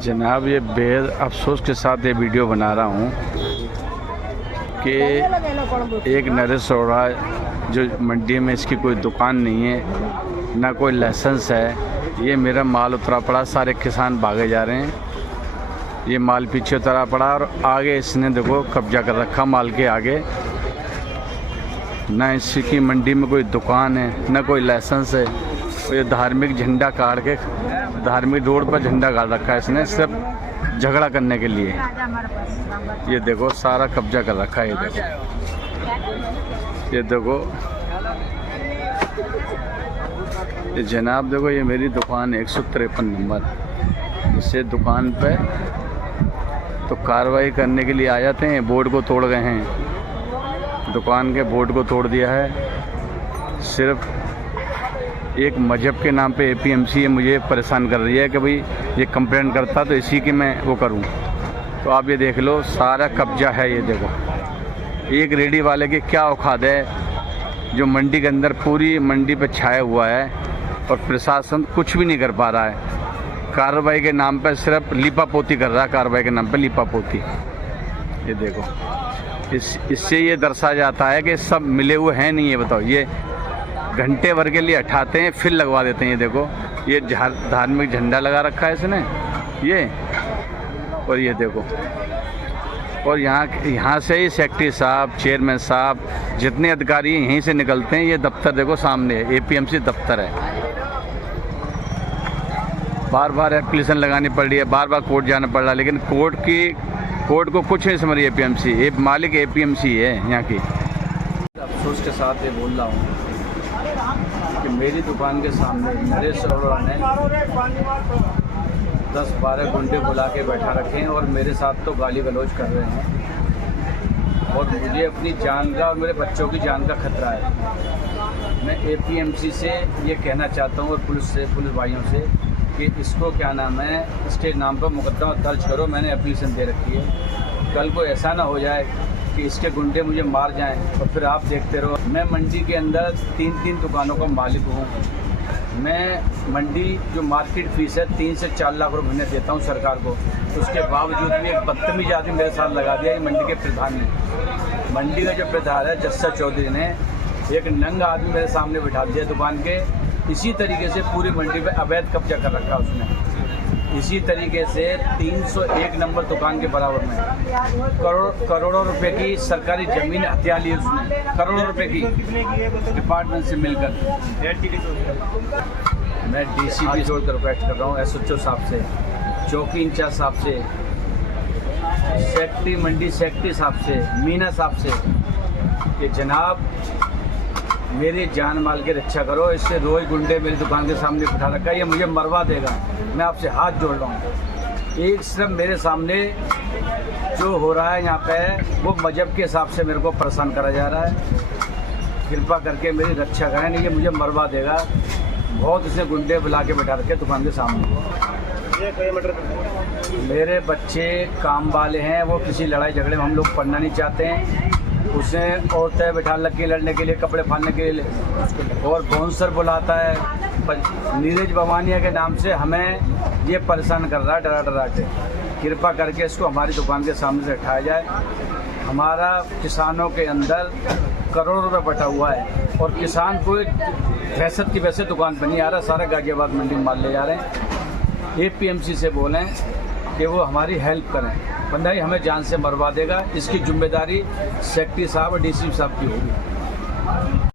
जनाब, ये बेहद अफसोस के साथ ये वीडियो बना रहा हूँ कि एक नरेश हो रहा है जो मंडी में इसकी कोई दुकान नहीं है, ना कोई लाइसेंस है। ये मेरा माल उतरा पड़ा, सारे किसान भागे जा रहे हैं। ये माल पीछे उतरा पड़ा और आगे इसने देखो कब्जा कर रखा माल के आगे। ना इसकी मंडी में कोई दुकान है, ना कोई लाइसेंस है। ये धार्मिक झंडा काट के धार्मिक रोड पर झंडा गाड़ रखा है इसने, सिर्फ झगड़ा करने के लिए। ये देखो सारा कब्जा कर रखा है। ये देखो ये जनाब देखो, ये मेरी दुकान 153 नंबर। इससे दुकान पे तो कार्रवाई करने के लिए आ जाते हैं, बोर्ड को तोड़ गए हैं। दुकान के बोर्ड को तोड़ दिया है। सिर्फ एक मजहब के नाम पे एपीएमसी मुझे परेशान कर रही है कि भाई ये कंप्लेंट करता तो इसी की मैं वो करूं। तो आप ये देख लो, सारा कब्जा है। ये देखो, एक रेडी वाले की क्या औकात है जो मंडी के अंदर पूरी मंडी पे छाया हुआ है और प्रशासन कुछ भी नहीं कर पा रहा है। कार्रवाई के नाम पे सिर्फ लीपापोती कर रहा है, कार्रवाई के नाम पे लीपापोती। ये देखो, इससे ये दर्शा जाता है कि सब मिले हुए हैं नहीं। ये बताओ, ये घंटे भर के लिए हटाते हैं फिर लगवा देते हैं। ये देखो, ये धार्मिक झंडा लगा रखा है इसने ये। और ये देखो, और यहाँ से ही सेक्रेटरी साहब, चेयरमैन साहब, जितने अधिकारी यहीं से निकलते हैं। ये दफ्तर देखो सामने एपीएमसी दफ्तर है। बार बार एप्लीकेशन लगानी पड़ रही है, बार बार कोर्ट जाना पड़ रहा है, लेकिन कोर्ट को कुछ नहीं समझ रही एपीएमसी। मालिक एपीएमसी है यहाँ की। अफसोस के साथ ये बोल रहा हूँ कि मेरी दुकान के सामने नरेश अरोड़ा ने 10-12 गुंडे बुला के बैठा रखे हैं और मेरे साथ तो गाली गलौज कर रहे हैं। और मुझे अपनी जान का और मेरे बच्चों की जान का खतरा है। मैं एपीएमसी से ये कहना चाहता हूँ और पुलिस भाइयों से कि इसको क्या नाम है, इसके नाम पर मुकदमा दर्ज करो। मैंने एप्लीकेशन दे रखी है। कल को ऐसा ना हो जाए कि इसके गुंडे मुझे मार जाएं और फिर आप देखते रहो। मैं मंडी के अंदर 3 दुकानों का मालिक हूँ। मैं मंडी जो मार्केट फीस है 3 से 4 लाख रुपये महीने देता हूँ सरकार को। उसके बावजूद भी एक बदतमीज आदमी मेरे साथ लगा दिया। ये मंडी के प्रधान ने, मंडी का जो प्रधान है जस्सा चौधरी ने, एक नंगा आदमी मेरे सामने बिठा दिया दुकान के। इसी तरीके से पूरी मंडी पे अवैध कब्जा कर रखा उसने। इसी तरीके से 301 नंबर दुकान के बराबर में करोड़ों रुपए की सरकारी ज़मीन हत्या ली उसने, करोड़ों रुपए की, डिपार्टमेंट से मिलकर। मैं डीसीपी से रिक्वेस्ट कर रहा हूँ, एसएचओ साहब से, चौकी इंचार्ज साहब से, सेक्रेटरी मंडी सेक्रेटरी साहब से, मीना साहब से कि जनाब मेरी जान माल की रक्षा करो। इससे रोज गुंडे मेरी दुकान के सामने बिठा रखा है, ये मुझे मरवा देगा। मैं आपसे हाथ जोड़ रहा हूँ। एक सिर्फ मेरे सामने जो हो रहा है यहाँ पे वो मजहब के हिसाब से मेरे को परेशान करा जा रहा है। कृपा करके मेरी रक्षा करें, नहीं ये मुझे मरवा देगा। बहुत इसने गुंडे बुला के बैठा रखे दुकान के सामने। मेरे बच्चे काम वाले हैं, वो किसी लड़ाई झगड़े में हम लोग पढ़ना नहीं चाहते हैं। उसने औरतें बैठा लगी लड़ने के लिए, कपड़े फाड़ने के लिए, और बाउंसर बुलाता है। नीरज भवानिया के नाम से हमें ये परेशान कर रहा है डरा के। कृपा करके इसको हमारी दुकान के सामने से हटाया जाए। हमारा किसानों के अंदर करोड़ों रुपए बटा हुआ है और किसान कोई दहशत की वजह से दुकान पर नहीं आ रहा, सारा गाजियाबाद मंडी में माल ले जा रहे हैं। एपीएमसी से बोलें कि वो हमारी हेल्प करें, वरना ही हमें जान से मरवा देगा। इसकी जिम्मेदारी सेक्रेटरी साहब और डीसीपी साहब की होगी।